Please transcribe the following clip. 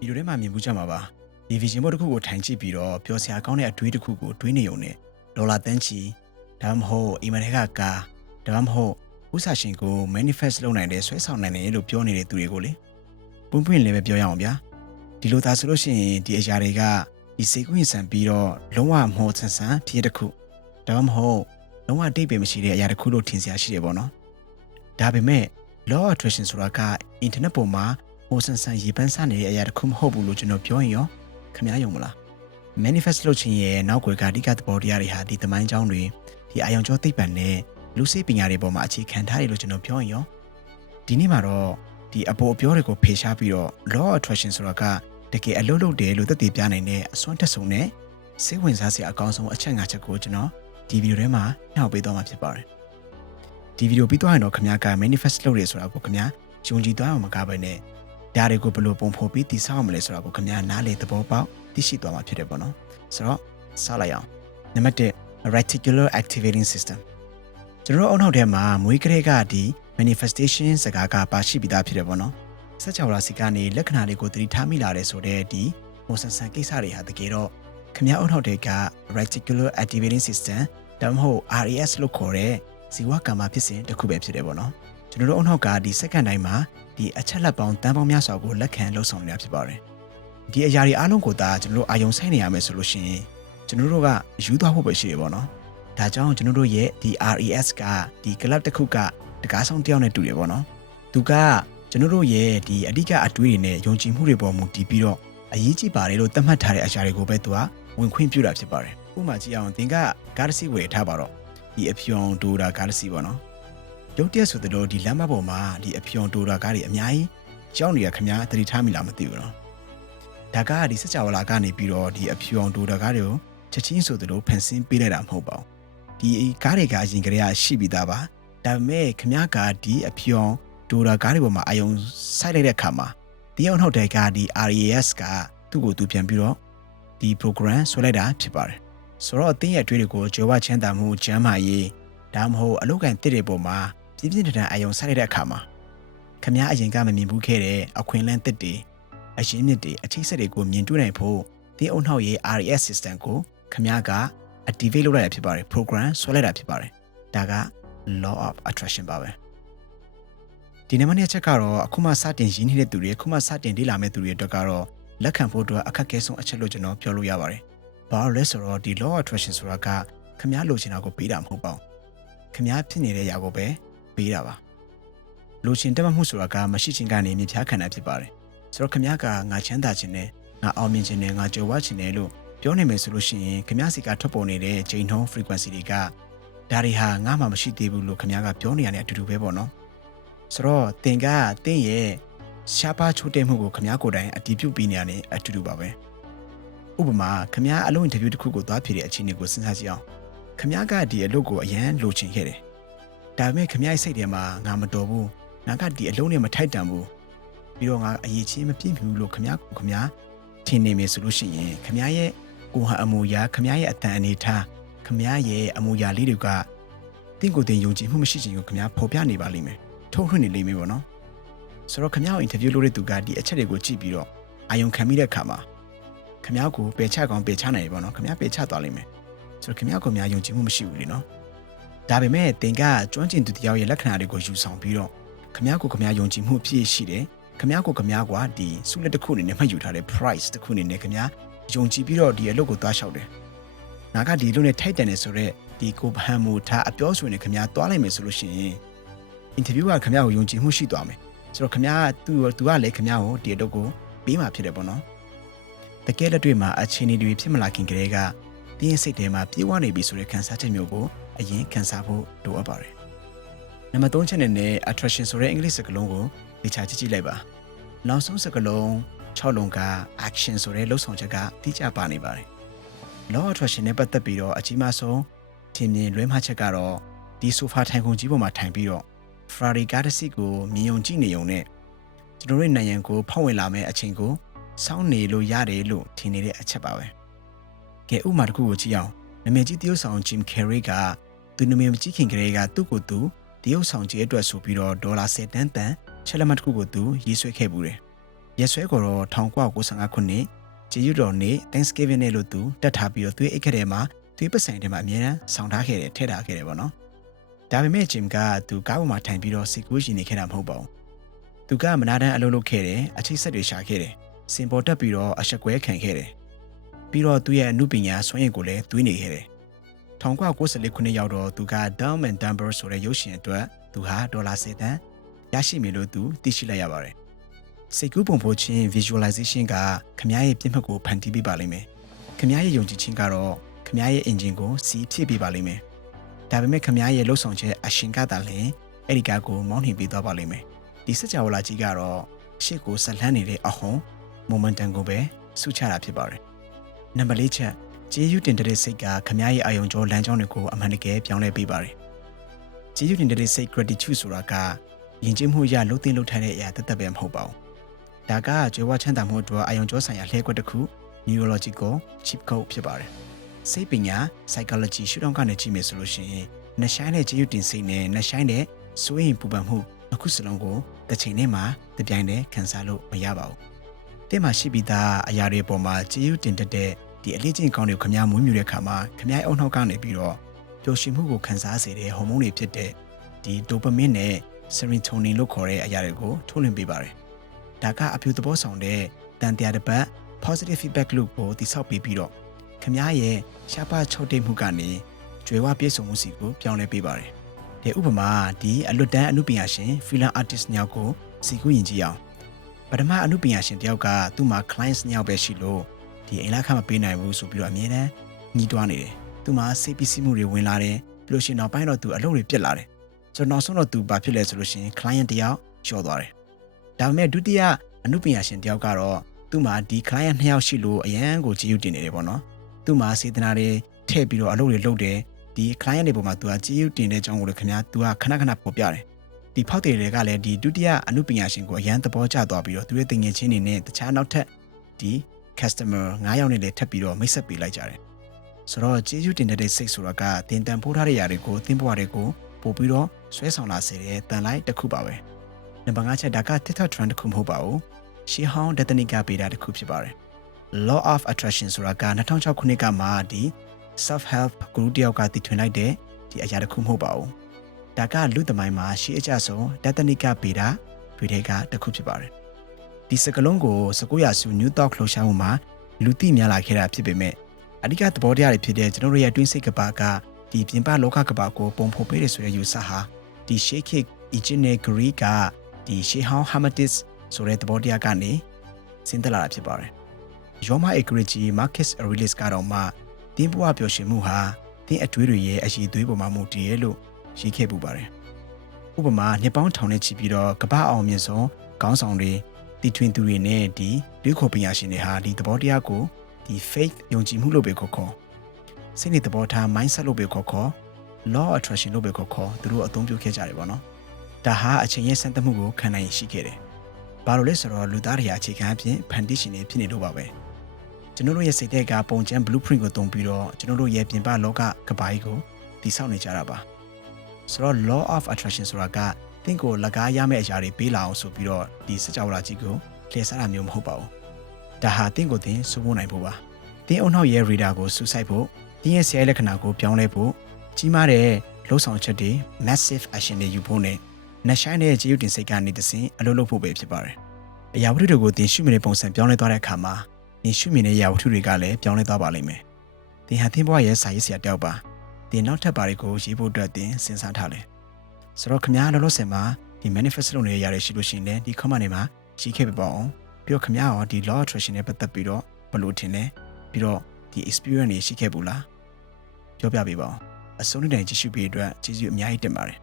ဒီလိုထဲမှာမြင်မှုကြမှာပါဒီ vision board တစ်ခုကိုထိုင်ကြည့်ပြီးတော့ပျော်စရာကောင်းတဲ့အတွေးတစ်ခုကိုတွေးနေုံနဲ့ဒေါ်လာတန်းချီဒါမှမဟုတ်အိမ်မထဲကကားဒါမှမဟုတ်ဥစားရှင်ကို manifest လုပ်နိုင်တဲ့ဆွဲဆောင်နိုင်တယ်လို့ပြောနေတဲ့သူတွေကိုလေပွင့်ပွင့်လည်းပဲပြောရအောင်ဗျာဒီလိုသာဆိုလို့ရှိရင်ဒီအရာတွေကဒီစိတ်ကူးရင်ဆန်ပြီးတော့လုံးဝမောဆန်ဆန်ဖြစ်တစ်ခုဒါမှမဟုတ်လုံးဝအတိတ်ပဲမရှိတဲ့အရာတစ်ခုလို့ထင်စရာရှိတယ်ပေါ့နော်ဒါပေမဲ့ law of attraction ဆိုတာက internet ပေါ်မှာမောဆန်ဆန်ရေပန်းစားနေတဲ့အရာတစ်ခုမဟုတ်ဘူးလို့ကျွန်တော်ပြောရင်ရောခင်ဗျားယုံမလား manifest လုပ်ခြင်းရဲ့နောက်ွယ်ကအဓိကသဘောတရားတွေဟာဒီသမိုင်းကြောင်းတွေဒီအာယုံကြောသိပ္ပံနဲ့လူစိတ်ပညာတွေပေါ်မှာအခြေခံထားတယ်လို့ကျွန်တော်ပြောရင်ရောဒီနေ့မှာတော့ဒီအပေါ်အပြောတွေကိုဖေရှားပြီးတော့ law of attraction ဆိုတာကတကယ်အလုပ်လုပ်တယ်လို့သက်သေပြနိုင်တဲ့အစွမ်းတက်ဆုံးနဲ့စိတ်ဝင်စားစရာအကောင်းဆုံးအချက်၅ချက်ကိုကျွန်တော်ဒီဗီဒီယိုထဲမှာနှောက်ပေးသွားမှာဖြစ်ပါတယ်ဒီဗီဒီယိုပြီးသွားရင်တော့ခင်ဗျားက manifest လုပ်ရဆိုတာကိုခင်ဗျားယုံကြည်သွားအောင်မကားပဲနဲ့ဒါတွေကိုဘယ်လိုပုံဖော်ပြီးတည်ဆောက်ရမလဲဆိုတာကိုခင်ဗျားနားလေသဘောပေါက်သိရှိသွားမှာဖြစ်တယ်ပေါ့နော်ဆိုတော့စလိုက်အောင်နံပါတ်1 reticular activating system ကျွန်တော်အုံနောက်ထဲမှာမွေးကလေးကဒီ manifestation စကားကပါရှိပြီးသားဖြစ်တယ်ပေါ့နော်စัจ java စီကနေလက္ခဏာလေးကိုသတိထားမိလာတယ်ဆိုတဲ့ဒီမောဆန်ဆန်ကိစ္စတွေဟာတကယ်တော့ခင်ဗျားအုံနောက်ထဲက reticular activating system ဒါမှမဟုတ် RAS လို့ခေါ်တဲ့ဇီဝကမ္မဖြစ်စဉ်တစ်ခုပဲဖြစ်တယ်ပေါ့နော်ကျွန်တော်တို့အုံနောက်ကဒီစက္ကန့်တိုင်းမှာဒီအချက်လက်ပေါင်းတန်းပေါင်းများစွာကိုလက်ခံလှုပ်ဆောင်နေတာဖြစ်ပါတယ်ဒီအရာတွေအားလုံးကိုသာကျွန်တော်တို့အာယုံဆိုင်နေရမယ်ဆိုလို့ရှိရင်ကျွန်တော်တို့ကယူသွားဖို့ပဲရှိတယ်ပေါ့နော်ဒါကြောင့်ကျွန်တော်တို့ရဲ့ဒီ RAS ကဒီ club တစ်ခုကတကားဆောင်တယောက်နဲ့တူတယ်ပေါ့နော်သူကကျွန်တော်တို့ရဲ့ဒီအဓိကအတွေးတွေနဲ့ယုံကြည်မှုတွေပေါ်မူတည်ပြီးတော့အရေးကြီးပါတယ်လို့သတ်မှတ်ထားတဲ့အရာတွေကိုပဲသူကဝင်ခွင့်ပြုတာဖြစ်ပါတယ်ဥပမာကြည့်အောင်သင်ကကားတစ်စီးဝယ်ထားပါတော့ဒီအဖြူအောင်ဒိုတာကားတစ်စီးပေါ့နော်ရုပ်တရက်ဆိုတဲ့ဒီလမ်းမပေါ်မှာဒီအဖြူအောင်ဒိုတာကားတွေအများကြီးကြောက်နေတာခင်ဗျာသတိထားမိလားမသိဘူးနော်ဒါကဒီစကြဝဠာကနေပြီးတော့ဒီအဖြူအောင်ဒိုတာကားတွေကိုချက်ချင်းဆိုသလိုဖန်ဆင်းပေးလိုက်တာမဟုတ်ပါဘူးဒီကားတွေကအရင်ကတည်းကရှိပြီးသားပါဒါပေမဲ့ခင်ဗျားကဒီအဖြူအောင်ဒိုတာကားတွေပေါ်မှာအယုံစိုက်လိုက်တဲ့အခါမှာဒီအောင်နောက်တဲ့ကားဒီ RAS ကသူ့ကိုသူပြန်ပြီးတော့ဒီ program ဆွဲလိုက်တာဖြစ်ပါတယ်ဆိုတော့အသင်းရဲ့အတွေ့အကြုံကိုကြွယ်ဝချမ်းသာမှုကျန်းမာရေးဒါမှမဟုတ်အလုပ်ကိုင်တစ်တွေပေါ်မှာပြင်းပြင်းထန်ထန်အယုံစိုက်လိုက်တဲ့အခါမှာခင်ဗျားအရင်ကမမြင်ဘူးခဲ့တဲ့အခွင့်အလမ်းတစ်တွေအရင်းမြစ်တွေအချိတ်ဆက်တွေကိုမြင်တွေ့နိုင်ဖို့ဒီအုံနောက်ရဲ့ RAS system ကိုခင်ဗျားက activate လုပ်လိုက်ရဖြစ်ပါတယ် program ဆွဲလိုက်တာဖြစ်ပါတယ်ဒါက law of attraction ပါပဲဒီနံပါတ်2ချက်ကတော့အခုမှစတင်ရင်းနှီးတဲ့သူတွေအခုမှစတင်လေ့လာမဲ့သူတွေအတွက်ကတော့လက်ခံဖို့အတွက်အခက်အခဲဆုံးအချက်လို့ကျွန်တော်ပြောလို့ရပါတယ်ဘာလို့လဲဆိုတော့ဒီ law of attraction ဆိုတာကခင်ဗျားလိုချင်တာကိုပေးတာမဟုတ်ပါဘူးခင်ဗျားဖြစ်နေတဲ့ຢာကိုပဲပေးတာပါလိုချင်တက်မှတ်မှုဆိုတာကမရှိခြင်းကနေမြင်ဖြားခံတာဖြစ်ပါတယ်ဆိုတော့ခင်ဗျားကငါချမ်းသာခြင်းနဲ့ငါအောင်မြင်ခြင်းနဲ့ငါကြွယ်ဝခြင်းနဲ့လို့ပြောနိုင်မယ်ဆိုလို့ရှိရင်ခင်ဗျားစီကထွက်ပေါ်နေတဲ့ချိန်နှုန်း frequency တွေကဒါတွေဟာငါမှမရှိသေးဘူးလို့ခင်ဗျားကပြောနေရတဲ့အတူတူပဲပေါ့နော်ဆိုတော့သင်ရဲ့ရှားပါးချိုးတဲ့မှုကိုခင်ဗျားကိုယ်တိုင်အတည်ပြုပြီးနေရတဲ့အတူတူပါပဲဥပမာခင်ဗျားအလုပ် interview တစ်ခုကိုသွားဖြေတဲ့အခြေအနေကိုစဉ်းစားကြည့်အောင်ခင်ဗျားကဒီအလုပ်ကိုအရန်လိုချင်ခဲ့တယ်ဒါပေမဲ့ခင်ဗျားရဲ့စိတ်ထဲမှာငါမတော်ဘူးငါကဒီအလုပ်နဲ့မထိုက်တန်ဘူးပြီးတော့ငါအရေးချင်းမပြည့်ဘူးလို့ခင်ဗျားထင်နေမယ်ဆိုလို့ရှိရင်ခင်ဗျားရဲ့ကိုဟာအမူအရာခင်ဗျားရဲ့အတန်အနေထားခင်ဗျားရဲ့အမူအရာလေးတွေကတင့်ကိုယ်တင်ယုံကြည်မှုမရှိခြင်းကိုခင်ဗျားဖော်ပြနေပါလိမ့်မယ်ထုံထွင်းနေလိမ့်မယ်ပေါ့နော်ဆိုတော့ခင်ဗျားကို interview လုပ်တဲ့သူကဒီအချက်တွေကိုကြည့်ပြီးတော့အာယုံခံမိတဲ့အခါမှာခင်ဗျားကိုပယ်ချကောင်းပယ်ချနိုင်တယ်ပေါ့နော်ခင်ဗျားပယ်ချသွားလိမ့်မယ်ဆိုတော့ခင်ဗျားကိုများယုံကြည်မှုမရှိဘူးလေနော်ဒါပေမဲ့သင်ကကျွမ်းကျင်သူတယောက်ရဲ့လက္ခဏာတွေကိုယူဆောင်ပြီးတော့ခင်ဗျားကိုခင်ဗျားယုံကြည်မှုပြည့်ရှိတယ်ခင်ဗျားကိုခင်ဗျားကဒီဆုလက်တစ်ခုအနေနဲ့မှတ်ယူထားတဲ့ price တစ်ခုအနေနဲ့ခင်ဗျားယုံကြည်ပြီးတော့ဒီအလုပ်ကိုသွားလျှောက်တယ်ငါကဒီလုပ်နဲ့ထိုက်တန်တယ်ဆိုတော့ဒီကိုဗဟန်မူထားအပြောဆိုနေခင်ဗျားသွားလိုက်မယ်ဆိုလို့ရှိရင် interview ကခင်ဗျားကိုယုံကြည်မှုရှိသွားမယ်ဆိုတော့ခင်ဗျားသူကလည်းခင်ဗျားကိုဒီအလုပ်ကိုပေးမှာဖြစ်တယ်ပေါ့နော်တကယ်လက်တွေ့မှာအခြေအနေတွေဖြစ်မလာခင်ကတည်းကတင်းရဲ့စိတ်ထဲမှာပြေးဝနေပြီဆိုတဲ့ခံစားချက်မျိုးကိုအရင်ခံစားဖို့လိုအပ်ပါတယ်နံပါတ်3ချက်နဲ့ attraction ဆိုတဲ့အင်္ဂလိပ်စကားလုံးကိုလေ့ချကြည့်လိုက်ပါနောက်ဆုံးစကားလုံး6လုံးက action ဆိုတဲ့လှုပ်ဆောင်ချက်ကတိကျပါနေပါတယ် law of attraction နဲ့ပတ်သက်ပြီးတော့အကြီးမားဆုံးထင်မြင်လွဲမှားချက်ကတော့ဒီဆိုဖာထိုင်ခုံကြီးပေါ်မှာထိုင်ပြီးတော့ Ferrari ကားတစ်စီးကိုမြင်ယုံကြည့်နေုံနဲ့ကျွန်တော်တို့နိုင်ငံကိုဖောက်ဝင်လာမယ့်အချိန်ကိုစောင့်နေလို့ရတယ်လို့ထင်နေတဲ့အချက်ပါပဲကဲဥမာတစ်ခုကိုကြည့်အောင်နာမည်ကြီးတရုတ်ဆောင် Jim Carrey ကသူနာမည်မကြီးခင်ကလေးကသူ့ကိုယ်သူတရုတ်ဆောင်ကြီးအတွက်ဆိုပြီးတော့ဒေါ်လာ10 တန်းချက်လက်မှတ်တစ်ခုကိုသူရေးဆွဲခဲ့ပူတယ် ရက်ဆွဲကိုတော့1995ခုနှစ်ကျေးဇူးတော်နေ့ Thanksgiving နဲ့လို့သူတက်ထားပြီးတော့သူ့အိတ်ခက်ထဲမှာသူ့ပတ်ဆိုင်ထဲမှာအမြဲတမ်းဆောင်ထားခဲ့တယ်ထည့်ထားခဲ့တယ်ပေါ့နော်ဒါပေမဲ့ဂျင်ကသူကားပေါ်မှာထိုင်ပြီးတော့စိတ်ကူးရှင်နေခဲ့တာမဟုတ်ပါဘူးသူကမနာတမ်းအလုပ်လုပ်ခဲ့တယ်အချိတ်ဆက်တွေရှာခဲ့တယ်စင်ပေါ်တက်ပြီးတော့အဆက်ကွဲခံခဲ့တယ်ပြီးတော့သူ့ရဲ့အမှုပညာစွမ်းရည်ကိုလည်းသွေးနေခဲ့တယ်1994ခုနှစ်ရောက်တော့သူက Dumb and Dumber ဆိုတဲ့ရုပ်ရှင်အတွက်သူဟာဒေါ်လာ10 သန်းရရှိမယ်လို့သူသိရှိလိုက်ရပါတယ်စိတ်ကူးပုံဖော်ခြင်း visualization ကခမားရဲ့ပြည့်မှတ်ကိုဖန်တီးပေးပါလိမ့်မယ်ခမားရဲ့ယုံကြည်ခြင်းကတော့ခမားရဲ့ engine ကိုစီးဖြည့်ပေးပါလိမ့်မယ်ဒါပေမဲ့ခမားရဲ့လှုပ်ဆောင်ချက်အရှင်ကသာလျှင်အဲ့ဒီကားကိုမောင်းနှင်ပေးသွားပါလိမ့်မယ်ဒီစကြဝဠာကြီးကတော့ရှေ့ကိုဆက်လှမ်းနေတဲ့အဟုန် momentum ကိုပဲစုချတာဖြစ်ပါတယ်နံပါတ်၄ချက်ကျေးဇူးတင်တဲ့စိတ်ကခမားရဲ့အာယုံကြောလမ်းကြောင်းတွေကိုအမှန်တကယ်ပြောင်းလဲပေးပါတယ်ကျေးဇူးတင်တဲ့စိတ် gratitude ဆိုတာကယဉ်ကျေးမှုအရလှုပ်သိမ်းလှုပ်ထိုင်တဲ့အရာတသက်ပဲမဟုတ်ပါဘူးဒါကကြွယ်ဝချမ်းသာမှုအတွက်အာယုံကြောဆိုင်ရာလှည့်ကွက်တစ်ခု neurological chip code ဖြစ်ပါတယ်စိတ်ပညာ psychology ရှုထောင့်ကနေကြည့်မယ်ဆိုလို့ရှိရင်နှဆိုင်တဲ့ကျေးဇူးတင်စိတ်နဲ့နှဆိုင်တဲ့စိုးရိမ်ပူပန်မှုအခုစလုံးကိုတစ်ချိန်နဲ့မှတပြိုင်တည်းခံစားလို့မရပါဘူး။တဲ့မှာရှိပြီးသားအရာတွေပေါ်မှာကျေးဇူးတင်တဲ့ဒီအလေးချိန်ကောင်းတွေကိုခမားမွေးမြူတဲ့အခါမှာခမားအုံနောက်ကနေပြီးတော့ပျော်ရွှင်မှုကိုခံစားစေတဲ့ဟော်မုန်းတွေဖြစ်တဲ့ဒီဒိုပမင်းနဲ့ serotonin လို့ခေါ်တဲ့အရာတွေကိုထုတ်လွှင့်ပေးပါတယ်။ဒါကအပြုသဘောဆောင်တဲ့တန်တရားတစ်ပတ် positive feedback loop ကိုတိစောက်ပေးပြီးတော့ခမားရဲ့ရှားပါချုပ်တိတ်မှုကနေကြွယ်ဝပြည့်စုံမှုစီကိုပြောင်းလဲပေးပါတယ်။ဒီဥပမာဒီအလွတ်တန်းအမှုပညာရှင် freelance artist ညောက်ကိုစီကူယဉ်ကြည့်အောင်ပထမအမှုပညာရှင်တယောက်ကသူ့မှာ clients ညောက်ပဲရှိလို့ဒီအိမ်လာခမပေးနိုင်ဘူးဆိုပြီးတော့အမြဲတမ်းညှိတွားနေတယ်။သူ့မှာစိတ်ပစ္စည်းမှုတွေဝင်လာတယ်ပြီးလို့ရှိရင်နောက်ပိုင်းတော့သူအလုပ်တွေပြစ်လာတယ်။ဆိုတော့နောက်ဆုံးတော့သူဘာဖြစ်လဲဆိုလို့ရှိရင် client တယောက်လျှော့သွားတယ်။ဒါပေမဲ့ဒုတိယအမှုပညာရှင်တယောက်ကတော့သူ့မှာဒီ client 2ယောက်ရှိလို့အရန်ကိုကြည့်ယူတင်နေတယ်ပေါ့နော်။သူ့မှာစေတနာတွေထည့်ပြီးတော့အလုပ်တွေလုပ်တယ်ဒီ client တွေပေါ်မှာသူကကြည့်ယူတင်တဲ့အကြောင်းကိုလည်းခင်ဗျာသူကခဏခဏပေါ်ပြတယ်ဒီဖောက်တယ်တွေကလည်းဒီဒုတိယအမှုပညာရှင်ကိုအရန်သဘောကျသွားပြီးတော့သူရဲ့တင်ငယ်ချင်းတွေနဲ့တခြားနောက်ထပ်ဒီ customer 9ယောက်နဲ့လည်းထပ်ပြီးတော့မိတ်ဆက်ပေးလိုက်ကြတယ်ဆိုတော့ကြည့်ယူတင်တဲ့စိတ်ဆိုတာကတင်တန်ဖိုးထားတဲ့ຢာတွေကိုသင်ပွားတွေကိုပို့ပြီးတော့ဆွဲဆောင်လာစေတဲ့တန်လိုက်တစ်ခုပါပဲနံပါတ်5ချက်ဒါက TikTok trend တစ်ခုမဟုတ်ပါဘူးရှီဟောင်းဒသနိကပေတာတစ်ခုဖြစ်ပါတယ် law of attraction ဆိုတာက2006ခုနှစ်ကမှဒီ self help guru တယောက်ကတည်ထွင်လိုက်တဲ့ဒီအရာတစ်ခုမဟုတ်ပါဘူးဒါကလူသမိုင်းမှာရှေးအကျဆုံးဒသနိကပေတာတွေထဲကတစ်ခုဖြစ်ပါတယ်ဒီစကလုံးကို19ရာစု New Thought လှုပ်ရှားမှုမှာလူသိများလာခဲ့တာဖြစ်ပေမဲ့အဓိကသဘောတရားတွေဖြစ်တဲ့ကျွန်တော်တို့ရဲ့တွင်းစိတ်ကပါကဒီပြင်ပလောကကပါကိုပုံဖော်ပေးရဆိုတဲ့ယူဆဟာဒီ Sheikh Ejene Greek ကဒီ Sheikh Hermetis ဆိုတဲ့သဘောတရားကနေဆင်းသက်လာတာဖြစ်ပါတယ်ယောမအေဂရီဂျီ Marcus Aurelius ကတော့မှတင်းပွားပျော်ရွှင်မှုဟာတင်းအတွေးတွေရဲ့အရည်သွေးပေါ်မှာမူတည်ရဲ့လို့ရေးခဲ့ပူပါတယ်ဥပမာနှစ်ပေါင်းထောင်နဲ့ချီပြီးတော့ကမ္ဘာအောင်မြင့်ဆုံးခေါင်းဆောင်တွေတီထွင်သူတွေနဲ့ဒီတွေးခေါ်ပညာရှင်တွေဟာဒီသဘောတရားကိုဒီ faith ယုံကြည်မှုလို့ပဲခေါ်စိတ်နဲ့သဘောထား mindset လို့ပဲခေါ် law of attraction လို့ပဲခေါ်သူတို့အသုံးပြုခဲ့ကြတယ်ပေါ့နော်ဒါဟာအချိန်ရဲ့စံတမှုကိုခံနိုင်ရှိခဲ့တယ်ဘာလို့လဲဆိုတော့လူသားတွေအခြေခံအဖြစ် foundation တွေဖြစ်နေလို့ပါပဲကျွန်တော်တို့ရဲ့စိတ်ထဲကပုံချမ်း blueprint ကိုသုံးပြီးတော့ကျွန်တော်တို့ရဲ့ပြင်ပလောကကဘာကြီးကိုတည်ဆောက်နေကြတာပါဆိုတော့ law of attraction ဆိုတာကတင့်ကိုလက်ကားရမယ့်အရာတွေပေးလာအောင်ဆိုပြီးတော့ဒီစကြဝဠာကြီးကိုလှည့်စားတာမျိုးမဟုတ်ပါဘူးဒါဟာတင့်ကိုတင်စိုးမိုးနိုင်ဖို့ပါတင်းအုံနောက်ရဲ့ reader ကိုစူးစိုက်ဖို့တင်းရဲ့ဆရာလက္ခဏာကိုပြောင်းလဲဖို့ကြီးမားတဲ့လှုပ်ဆောင်ချက်တွေ massive action တွေယူဖို့နဲ့နှဆိုင်တဲ့ကျေးဇူးတင်စိတ်ကနေတဆင့်အလုပ်လုပ်ဖို့ပဲဖြစ်ပါတယ်အရာဝတ္ထုတွေကိုတင်ရှုမြင်တဲ့ပုံစံပြောင်းလဲသွားတဲ့အခါမှာတင်ရှုမြင်တဲ့အရာဝတ္ထုတွေကလည်းပြောင်းလဲသွားပါလိမ့်မယ်တင်ဟာသင်ဘဝရဲ့စာရေးဆရာတယောက်ပါတင်နောက်ထပ်ပါတွေကိုရေးဖို့အတွက်တင်စဉ်းစားထားတယ်ဆိုတော့ခင်ဗျားလောလောဆယ်မှာဒီ manifest လုပ်နေရတဲ့ရှိလို့ရှိရင်လည်းဒီ comment တွေမှာရေးခဲ့ပြပါအောင်ပြီးတော့ခင်ဗျားရောဒီ law of attraction နဲ့ပတ်သက်ပြီးတော့ဘယ်လိုထင်လဲပြီးတော့ဒီ experience တွေရှိခဲ့ဘူးလားပြောပြပေးပါအောင်အဆုံးတိုင်ကြည့်ရှုပေးတဲ့အတွက်ကျေးဇူးအများကြီးတင်ပါတယ်